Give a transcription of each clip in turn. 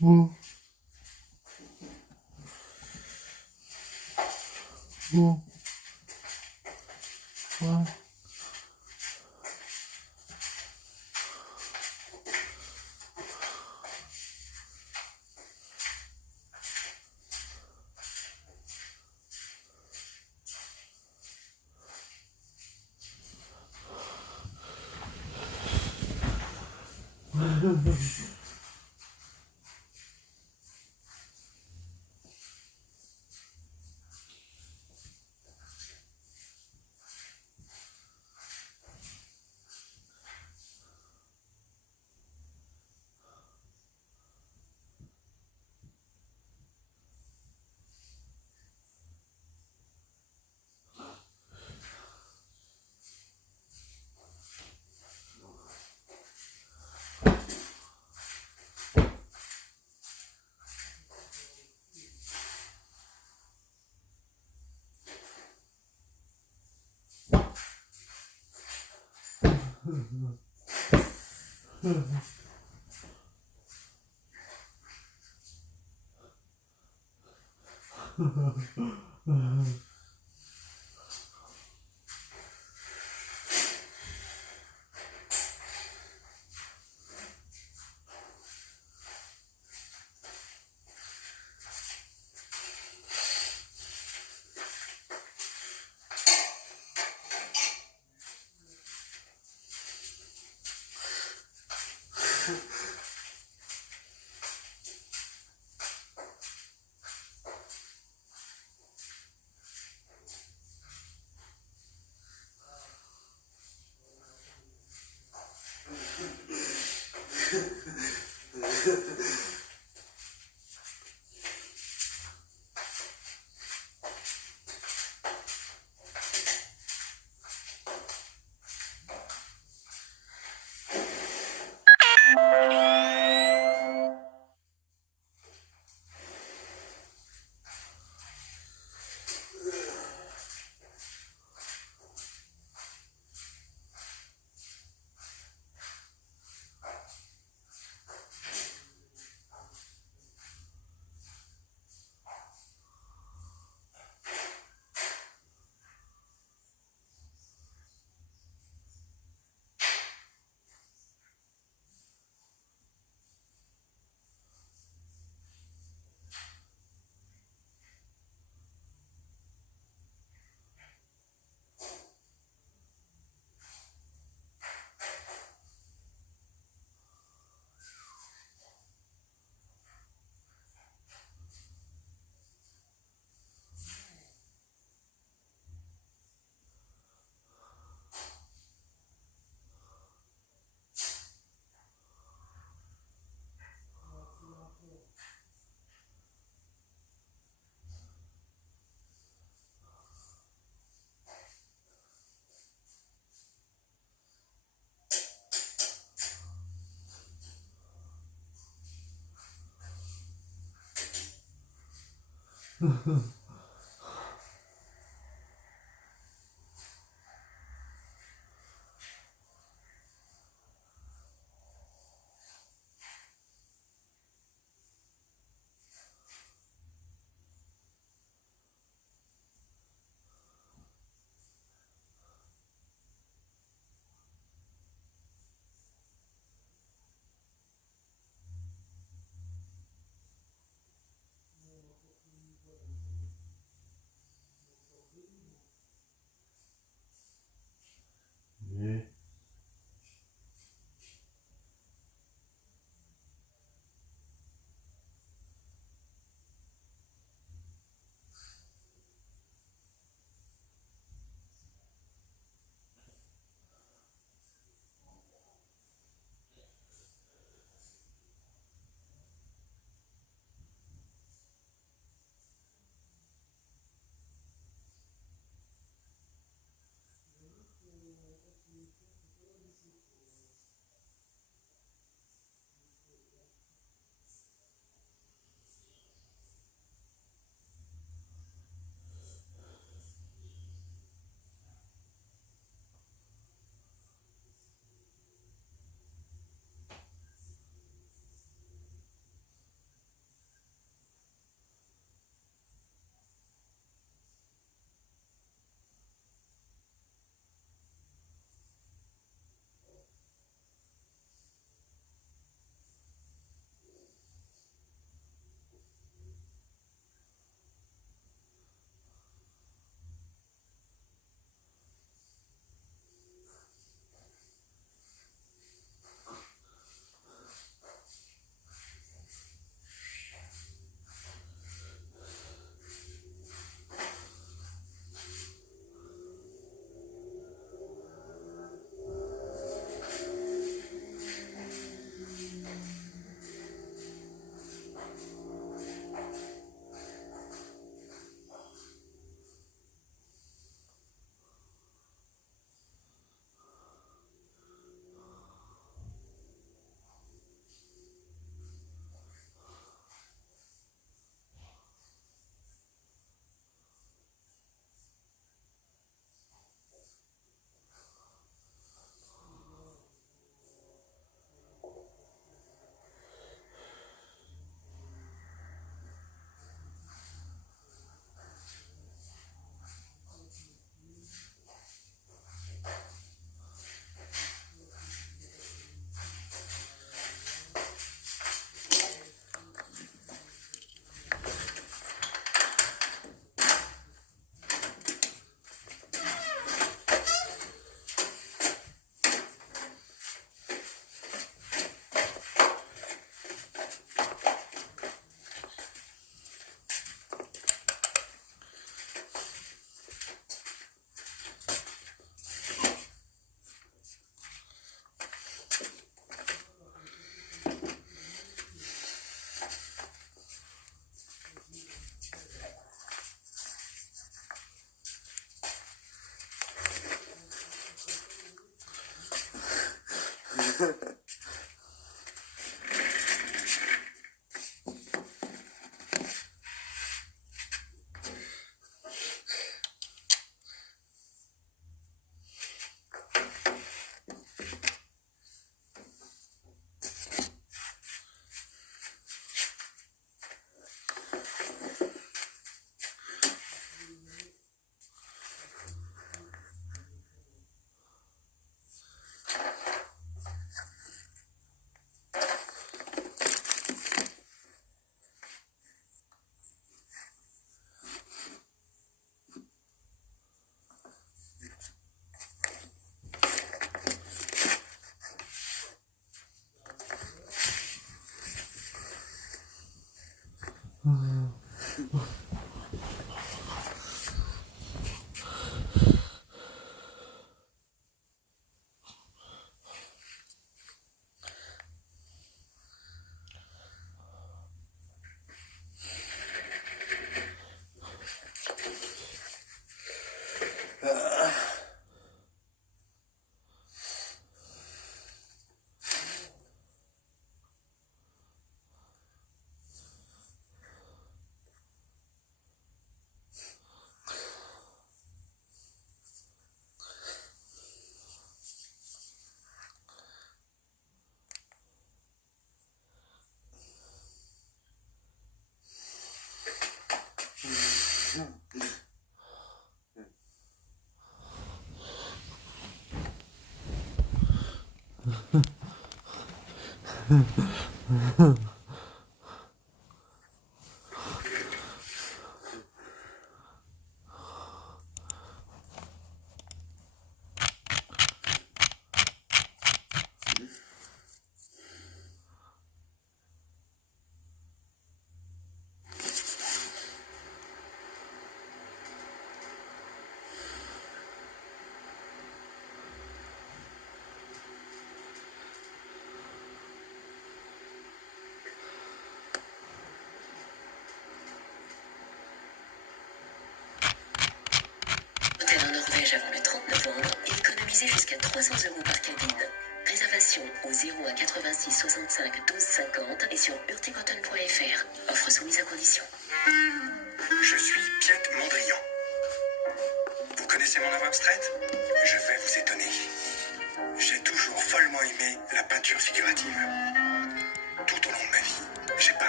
Mm, mm, ouais. En Norvège avant le 30 novembre et économisez jusqu'à 300 € par cabine. Réservation au 0 à 86 65 12 50 et sur urticoton.fr. Offre soumise à condition. Je suis Piet Mondrian. Vous connaissez mon œuvre abstraite? Je vais vous étonner. J'ai toujours follement aimé la peinture figurative. Tout au long de ma vie, j'ai peint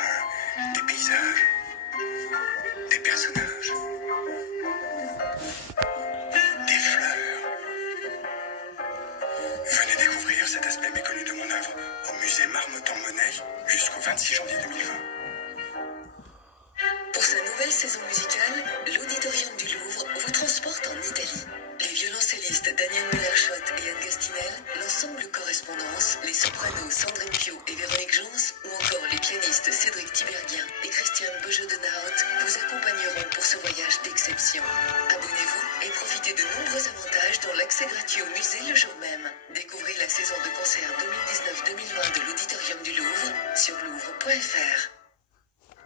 des paysages, des personnages, des fleurs. Venez découvrir cet aspect méconnu de mon œuvre au musée Marmottan-Monet jusqu'au 26 janvier 2020. Pour sa nouvelle saison musicale, l'Auditorium du Louvre vous transporte en Italie. Les violoncellistes Daniel Müller-Schott et Anne Gastinel, l'ensemble Correspondance, les sopranos Sandrine Pio et Véronique Jons, ou encore les pianistes Cédric Tiberghien et Christiane Beugeot-de-Naut vous accompagneront pour ce voyage d'exception. Abonnez-vous et profitez de nombreux avantages dont l'accès gratuit au musée le jour même. Découvrez la saison de concert 2019-2020 de l'Auditorium du Louvre sur louvre.fr.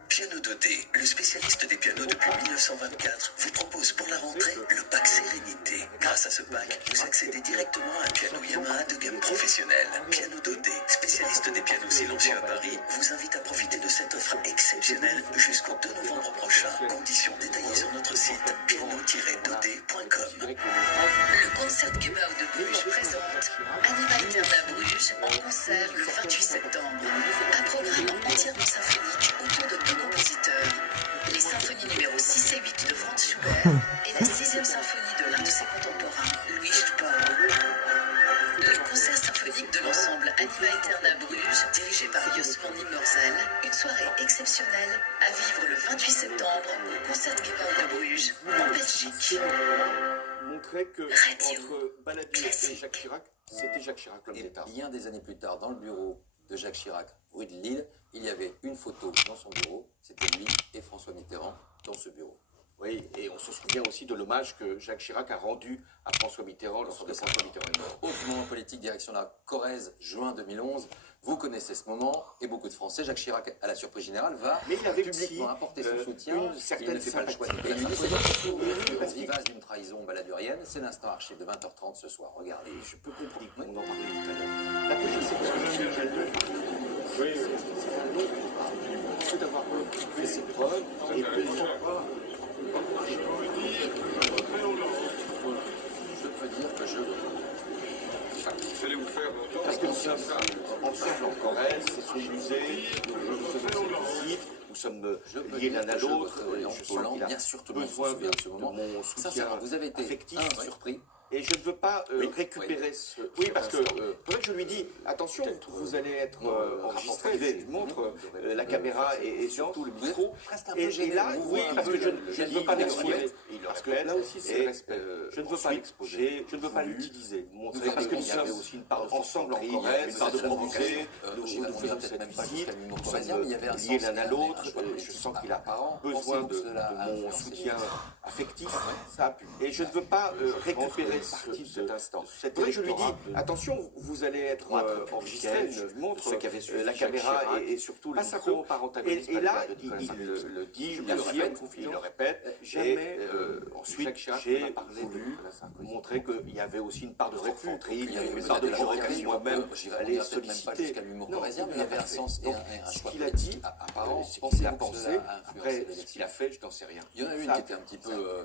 Piano Dodé, le spécialiste des pianos depuis 1924, vous propose pour la rentrée le pack Sérénité. Grâce à ce pack, vous accédez directement à un piano Yamaha de gamme professionnelle. Piano Dodé, spécialiste des pianos silencieux à Paris, vous invite à profiter de cette offre exceptionnelle jusqu'au 2 novembre prochain. Conditions détaillées sur notre site piano-dodé.com. Le concert Gebau de Bruges présente Anima Eterna Bruges en concert le 28 septembre. Un programme entièrement symphonique autour de deux compositeurs. Les symphonies numéro 6 et 8 de Franz Schubert et la 6e symphonie de l'un de ses contemporains, Louis Spohr. Le concert symphonique de l'ensemble Anima Eterna Bruges, dirigé par Jos van Immerzel, une soirée exceptionnelle à vivre le 28 septembre au concert Gebau de Bruges, en Belgique. Montrait que Radio entre Balladur et Jacques Chirac, c'était Jacques Chirac l'homme Et d'État. bien des années plus tard, dans le bureau de Jacques Chirac, rue de Lille, il y avait une photo dans son bureau. C'était lui et François Mitterrand dans ce bureau. Oui, et on se souvient aussi de l'hommage que Jacques Chirac a rendu à François Mitterrand lorsque François Mitterrand est mort. Autre moment politique, direction la Corrèze, juin 2011. Vous connaissez ce moment, et beaucoup de Français. Jacques Chirac, à la surprise générale, va Mais il avait publiquement aussi, apporter son soutien. une certaine Il ne fait pas le choix de sympathie. Nicolas Sarkozy. C'est le vivace d'une trahison baladurienne. C'est l'instant archive de 20h30 ce soir. Regardez. Et je peux comprendre, on en parlait tout à l'heure. La police, c'est un long c'est un long combat. Il faut d'avoir fait ses preuves et de Je peux dire que je... parce que nous sommes ensemble en Corrèze, c'est son musée, nous faisons cette visite, nous sommes liés l'un à l'autre, je sens qu'il a bien sûr, tout le monde se besoin souvient de ce moment. de mon soutien Sincèrement, vous avez été affectif. surpris. Et je ne veux pas récupérer ce... Oui, parce que peut-être je lui dis, attention, vous allez être enregistré, je montre la caméra et surtout le micro. Presque un peu Et gêné. là, oui, parce que je ne veux pas m'exprimer. Parce que là aussi, c'est le respect. je ne veux pas l'exposer, je ne veux pas l'utiliser, montrer parce que nous sommes aussi une part de ensemble ensemble, encore, une part de provoquer. Nous on faisons peut-être cette même pas visite, jusqu'à l'humour nous comédien, sommes mais il y avait un liés sens l'un à et un l'autre. choix Je politique sens qu'il a apparent. besoin Pensez-vous de que cela a mon influencé soutien les- affectif. Ça a pu. Et je ne veux pas récupérer cet instant. Oui, je lui dis, attention, vous allez être enregistré, je montre la caméra et surtout le micro. Et là, il le dit, il le répète, jamais. Ensuite, j'ai voulu montrer qu'il y avait aussi une part de réfuterie, une part de provocation, moi-même, aller Même pas solliciter. jusqu'à l'humour Non, comédien, mais il y avait un sens et un ce choix qu'il a politique dit, apparent. ce qu'il a Pensez-vous que pensé, cela a influencé après ce l'élection? qu'il a fait, je n'en sais rien. Il y en a une Ça- qui était un petit peu